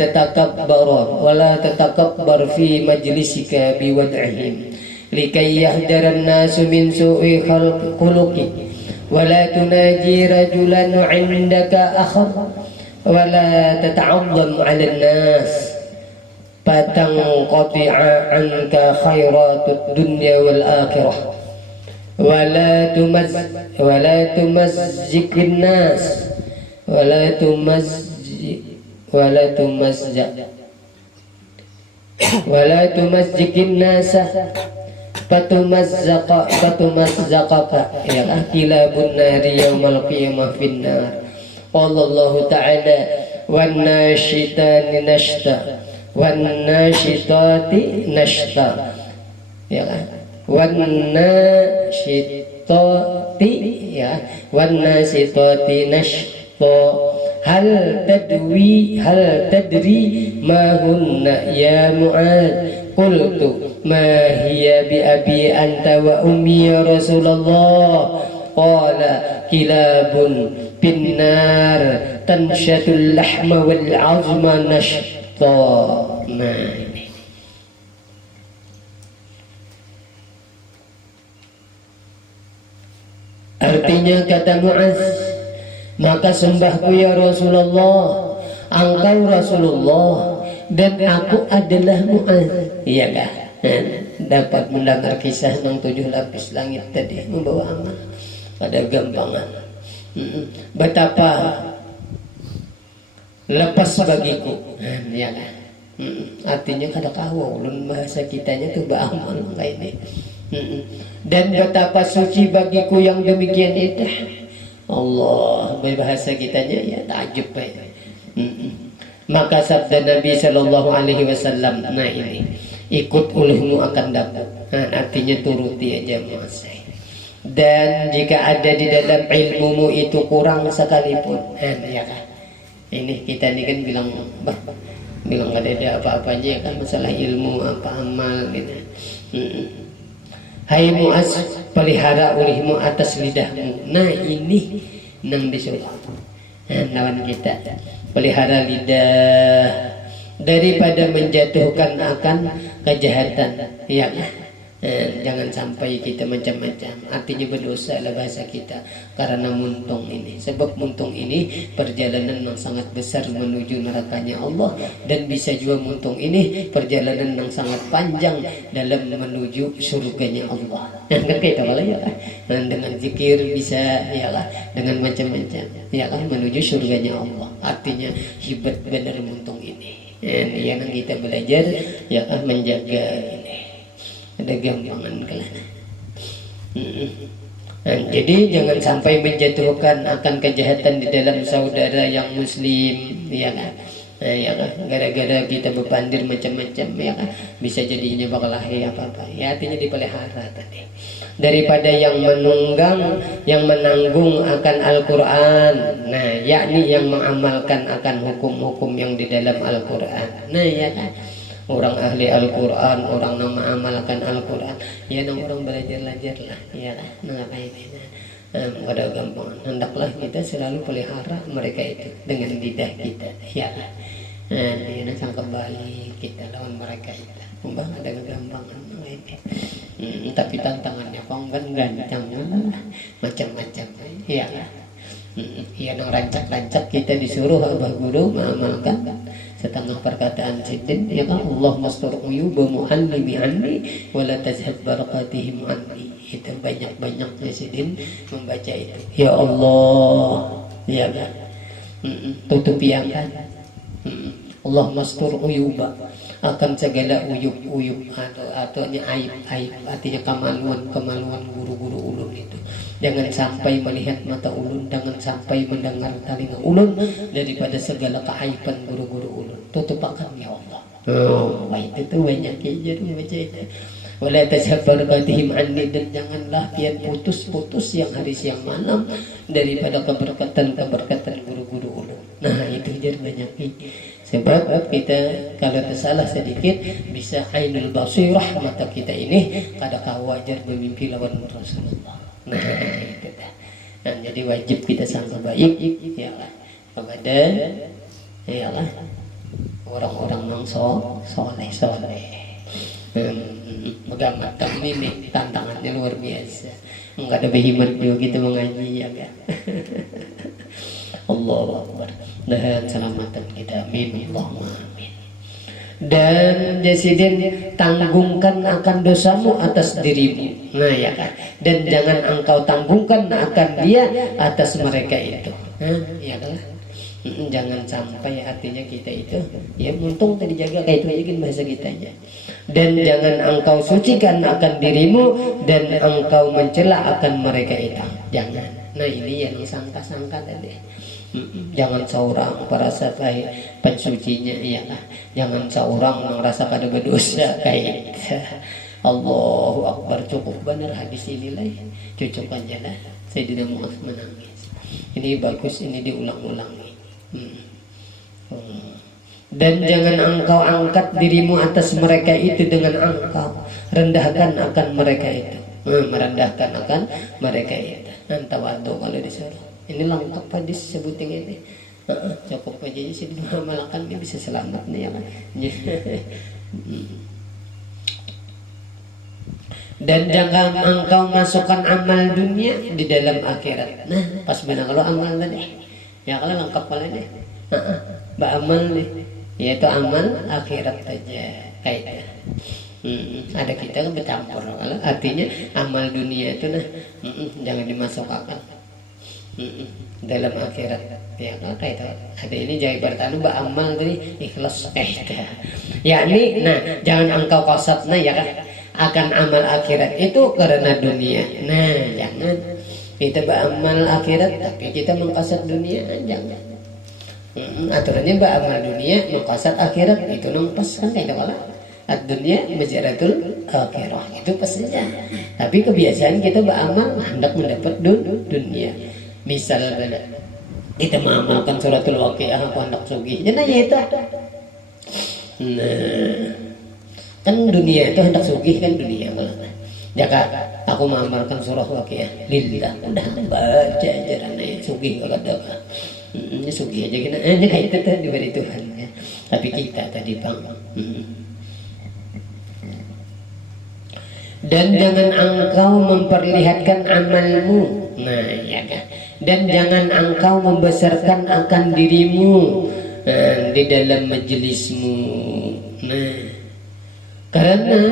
tatakabbar fi majlisika bi wad'ihim likay yahdara an-nasu min su'i khuluqi wa la tunaji rajulan 'indaka akhar wa la tata'azzam 'ala an-nas fatanqati'a 'anka khairatud dunya wal akhirah wa la tumazzikin nas wa la wala tumazzikin nasa fatumazzaqaka ya kilabun nari yaumal qiyamah finnar. Allah ta'ala wan nashitani nashta wan nashitati nashta ya wan nashitati ya wan nasitati nashta hal tadri ma hunna ya Mu'ad qultu ma hiya bi abi anta wa ummi ya Rasulullah qala kilabun binnar tanshatul lahma wal azma nashta. Nah ini artinya kata Mu'az, maka sembahku ya Rasulullah, engkau Rasulullah dan aku adalah Mu'az. Iya kah? Dapat mendengar kisah yang 7 lapis langit tadi membawa amal pada gampangan. Betapa lepas bagiku, ya kan? Artinya kada kau ulun bahasa kitanya tuh beramal kayak ini. Dan betapa suci bagiku yang demikian indah. Allah, bahasa kitanya ya takjub ya. Maka sabda Nabi Sallallahu Alaihi Wasallam, nah ini ikut ulihmu akan dapat. Artinya turuti aja Mas. Dan jika ada di dalam ilmumu itu kurang sekalipun, ya kan? Ini kita ini kan bilang ada apa-apanya kan masalah ilmu apa amal gitu. Hai Mu'az, pelihara ulihmu atas lidahmu. Nah ini nang disuruh lawan kita pelihara lidah daripada menjatuhkan akan kejahatan, ya kan? Jangan sampai kita macam-macam, artinya berdosa lah bahasa kita karena muntung ini. Sebab muntung ini perjalanan yang sangat besar menuju nerakanya Allah, dan bisa juga muntung ini perjalanan yang sangat panjang dalam menuju surganya Allah. Kan kita kalau ya kan, dengan zikir bisa ya kan, dengan macam-macam ya kan menuju surganya Allah. Artinya hebat benar muntung ini. Yang kita belajar ya kan menjaga ini. Ada gampangan kelana. Jadi jangan sampai menjatuhkan akan kejahatan di dalam saudara yang muslim, ya kan? Ya kan? Gara-gara kita berpandir macam-macam, ya kan? Bisa jadinya bakal lahir apa-apa. Ya artinya dipelihara tadi. Daripada yang menunggang, yang menanggung akan Al-Quran, nah yakni yang mengamalkan akan hukum-hukum yang di dalam Al-Quran. Nah ya kan? Orang ahli Al-Quran, orang yang mengamalkan Al-Quran, ya nang orang belajar-belajar lah, ya lah, nggak kayak gitu. Pada gampang, hendaklah kita selalu pelihara mereka itu dengan lidah kita, ya lah. Dia nak kembali kita lawan mereka itu, umpah ada kegampangan, tapi tantangannya kan gancang, macam-macam, ya lah. Ya nang rancak-rancak kita disuruh abah guru mengamalkan setengah perkataan sidin, ya kan, Allah mastur uyuba muallimi anni wala tazhab barakatihim anni. Itu banyak-banyaknya sidin membaca itu, ya Allah, ya kan, tutupi angkat. Allah mastur uyuba akan segala uyub-uyub atau aib-aib, artinya kemaluan guru-guru ulun itu. Jangan sampai melihat mata ulun, jangan sampai mendengar telinga ulun daripada segala keaiban guru-guru ulun. Tutup akan ya Allah. Itu tuh banyak aja baca itu. Wala tazhab barakatihim anni, dan janganlah pian putus-putus yang hari siang malam daripada keberkatan guru-guru ulun. Nah itu jadi banyak ini. Sebab kita kalau tersalah sedikit bisa ainul basirah, mata kita ini kada kawajar bermimpi lawan Rasulullah. Nah itu dah. Nah, jadi wajib kita sangka baik ya lah kepada ya lah orang-orang yang soleh. Bagaimana ini tantangannya luar biasa. Enggak ada behimat juga kita mengaji ya kan. Allahu Akbar. Dan selamatan kita, amin Allahumma amin. Dan jasidin tanggungkan akan dosamu atas dirimu, nah ya kan, dan jangan engkau tanggungkan akan dia atas mereka itu, ya kan. Jangan sampai artinya kita itu ya untung tadi jaga kayak itu aja kan bahasa kitanya. Dan jangan engkau sucikan akan dirimu dan engkau mencela akan mereka itu. Jangan. Nah ini yang sangka-sangka tadi. Jangan seorang merasa kayak pensucinya ya lah. Jangan seorang merasa kada berdosa kayak Allahu Akbar. Cukup benar hadis ini lah. Cukup aja lah. Saya tidak mau menangis. Ini bagus, ini diulang-ulangi. Dan jangan engkau angkat dirimu atas mereka itu dengan engkau rendahkan akan mereka itu. Merendahkan akan mereka itu. Tawadu kalau disuruh. Ini lengkap hadis sebutin ini. Cukup aja sih mengamalkan ini bisa selamat nih ya kan. Dan jangan engkau masukkan amal dunia di dalam akhirat. Nah, pas benar kalau amal tadi. Ya kalau lengkap kalau ini. Amal nih. Yaitu amal akhirat aja kayak ada kita kan bercampur. Artinya amal dunia itu nah jangan dimasukkan dalam akhirat ya kan kayak ada ini jangan bertanu amal tadi ikhlas yakni nah jangan engkau kasatna ya kan akan amal akhirat itu karena dunia. Nah jangan kita beramal akhirat tapi kita mengkasat dunia jangan. Aturannya beramal dunia mengkasat akhirat itu pas kan kayak kalau dunia majaratul akhirah itu pastinya. Tapi kebiasaan kita beramal hendak mendapat dunia. Misal kita mengamalkan suratul waqiah aku hendak sugih. Jadi ya itu. Nah, kan dunia itu hendak sugih kan dunia malah. Jaka aku mengamalkan surah waqiah lillah udah baca ajarannya sugih kalau ada. Ini sugih aja kita. Kayak itu tadi diberi Tuhan ya. Tapi kita tadi bang. Dan jangan engkau memperlihatkan amalmu. Nah ya kan. Dan jangan engkau membesarkan akan dirimu di dalam majelismu. Nah, karena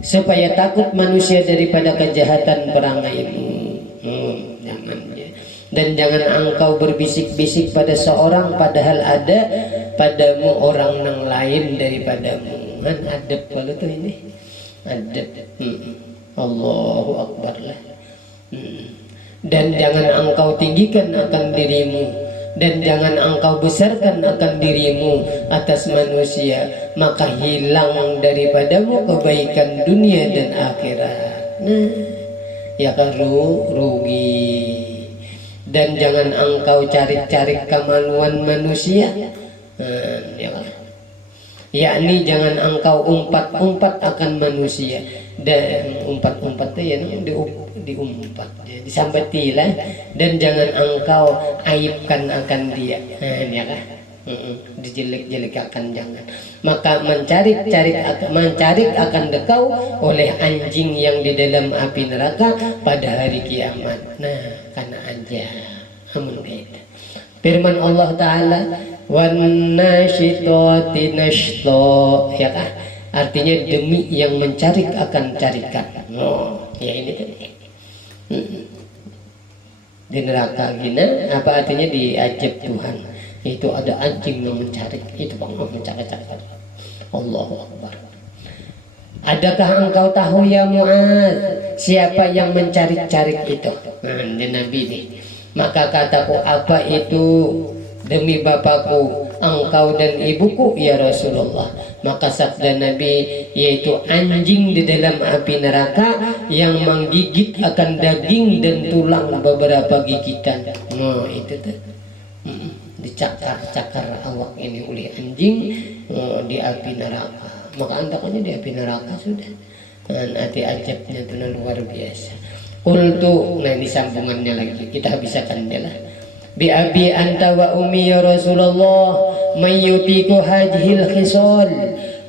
supaya takut manusia daripada kejahatan perangaimu. Jangan ya. Dan jangan engkau berbisik-bisik pada seorang padahal ada padamu orang yang lain daripadamu. Kan adab kalau tuh ini. Adab. Allahu Akbar lah. Dan jangan engkau tinggikan akan dirimu dan jangan engkau besarkan akan dirimu atas manusia, maka hilang daripadamu kebaikan dunia dan akhirat. Nah, ya kan rugi. Dan jangan engkau cari-cari kemaluan manusia. Ya kan? Yakni jangan engkau umpat-umpat akan manusia. Dan umpat-umpat itu ya diumpat ya, disambatilah. Dan jangan engkau aibkan akan dia ya kan? Dijelek-jelekakan jangan. Maka mencarik akan dekau oleh anjing yang di dalam api neraka pada hari kiamat. Nah karena aja amun beda. Firman Allah Ta'ala wan nasyitati nashta ya kan? Artinya demi yang mencarik akan carikan. Ya ini tadi. Di neraka gina apa artinya diajab Tuhan. Itu ada anjing yang mencari. Itu bang mencari-cari. Allahu Akbar. Adakah engkau tahu ya Mu'adz siapa yang mencari-cari itu? Nah, Nabi ini. Maka kataku apa itu demi bapakku engkau dan ibuku ya Rasulullah. Maka sabda Nabi yaitu anjing di dalam api neraka yang menggigit akan daging dan tulang beberapa gigitan. Nah itu tuh dicakar-cakar awak ini oleh anjing di api neraka. Maka antakannya di api neraka sudah. Dan hati ajabnya itu luar biasa. Qultu, nah ini sambungannya lagi kita habiskan dia lah. Bi abi anta wa ummi ya Rasulullah may yutiku hadhil khisal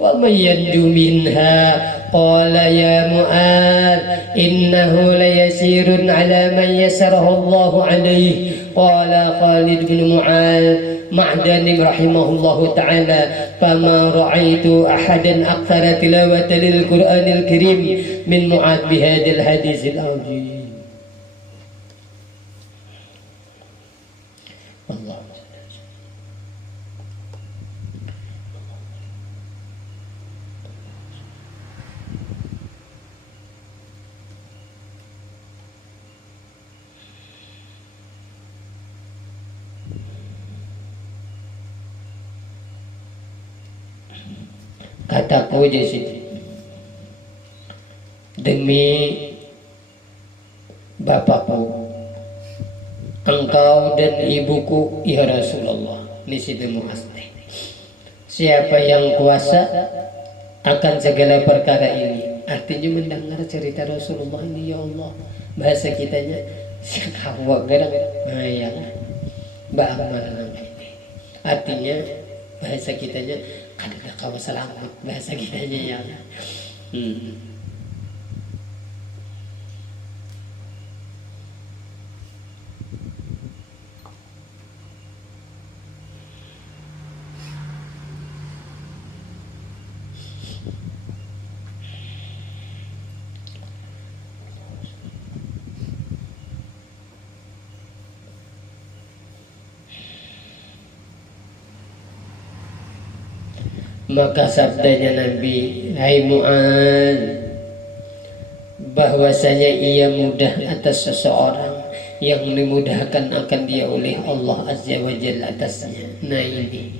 wa may yanju minha qala ya Mu'adz innahu layasirun ala man yasarahu Allah alayhi qala Khalid bin Mu'adz Ma'dani rahimahullahu ta'ala fama ra'aitu ahadan akthara tilawatan lil Qur'anil Karim min Mu'adz bihadzal haditsil azim. Allah Kataku di sini, demi bapakku, engkau dan ibuku ya Rasulullah. Di situ Mu'adz, siapa yang kuasa akan segala perkara ini. Artinya mendengar cerita Rasulullah ini, ya Allah, bahasa kitanya kawa garang, nah ya Mbak Amal ini. Artinya bahasa kitanya kada kawa selamat, bahasa kitanya ya. Maka sabdanya Nabi, hai Mu'adz, bahwasanya ia mudah atas seseorang yang dimudahkan akan dia oleh Allah Azza wa Jalla atasnya. Nah ini,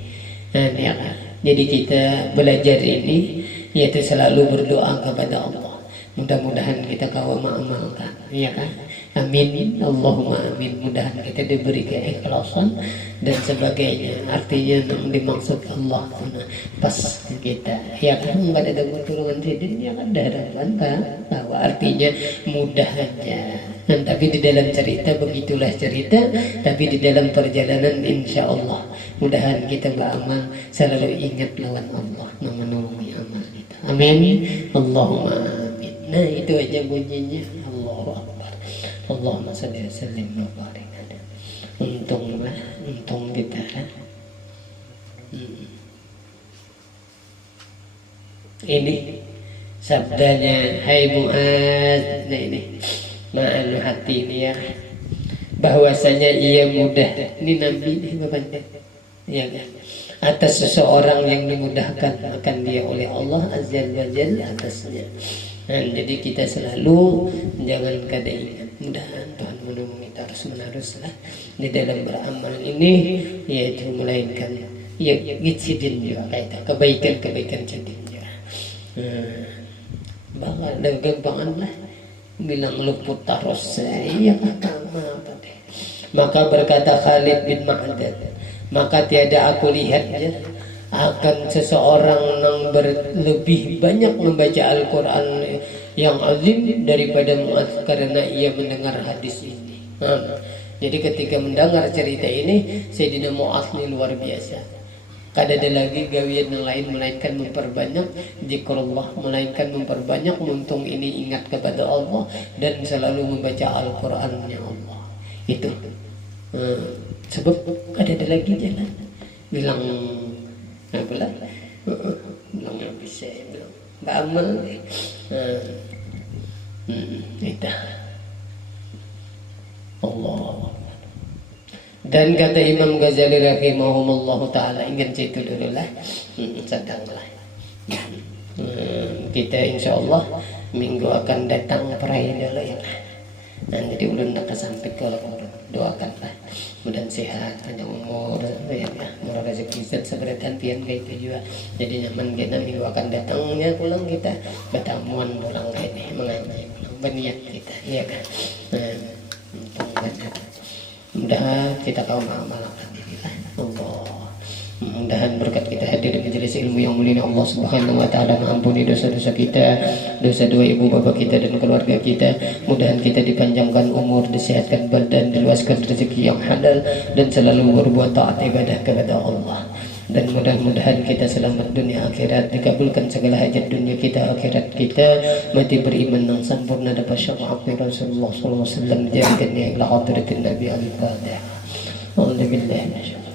jadi kita belajar ini yaitu selalu berdoa kepada Allah. Mudah-mudahan kita kawa mengamalkan, ya kan? Amin, Allahumma amin. Mudahan kita diberi keikhlasan dan sebagainya. Artinya yang dimaksud Allah pas kita, ya kan? Nggak ada keturunan sidin, ya kan? Harapan bahwa artinya mudah aja. Dan tapi di dalam cerita begitulah cerita. Tapi di dalam perjalanan insya Allah mudahan kita beramal selalu ingat lawan Allah yang menolongi amal kita. Amin, Allahumma amin. Nah itu aja bunyinya. Allahu Akbar. Allahumma salli wa sallim wa barik ala. Untung kita ini sabdanya, hai Mu'adz. Nah ini ma'anu hati ini ya, bahwasanya ia mudah. Ini Nabi ini Bapak, ya kan? Atas seseorang yang dimudahkan akan dia oleh Allah Azza wa Jalla atasnya. Nah, jadi kita selalu jangan kada ingat, mudahan Tuhan menolong kita terus-menerus lah di dalam beramal ini, yaitu melainkan ya gitsidin juga kayak kebaikan sedin juga. Bahwa dan gampangan lah bilang luput terus ya apa deh. Maka berkata Khalid bin Ma'dad, maka tiada aku lihatnya akan seseorang yang lebih banyak membaca Al-Quran yang azim daripada Mu'adz karena ia mendengar hadis ini. Jadi ketika mendengar cerita ini, Sayyidina Mu'adz ini luar biasa. Kada ada lagi gawian yang lain melainkan memperbanyak zikrullah, melainkan memperbanyak muntung ini ingat kepada Allah dan selalu membaca Al-Qurannya Allah. Itu sebab kada ada lagi jalan. Bilang bilang nggak bisa, bilang beramal itu Allah. Dan kata Imam Ghazali rahimahumullah ta'ala, ingin situ dulu lah, sedanglah kita insya Allah minggu akan datang perai dulu ya. Nah jadi ulun nak sampai kalau doakanlah mudah sehat, panjang umur, ya, murah rezeki seberatan pian kayak itu juga. Jadi nyaman kita minggu akan datangnya pulang kita bertamuan pulang kayak ini mengaji berniat kita, ya kan. Mudah kita kaum amalkan Allah. Mudahan berkat kita hadir di majelis ilmu yang mulia Allah Subhanahu wa taala mengampuni dosa-dosa kita, dosa dua ibu bapa kita dan keluarga kita. Mudahan kita dipanjangkan umur, disehatkan badan, diluaskan rezeki yang halal dan selalu berbuat taat ibadah kepada Allah. Dan mudah-mudahan kita selamat dunia akhirat, dikabulkan segala hajat dunia kita akhirat kita, mati beriman yang sempurna dapat syafaat Rasulullah sallallahu alaihi wasallam, jadikannya ila hadratin Nabi al-Fatihah. Alhamdulillah.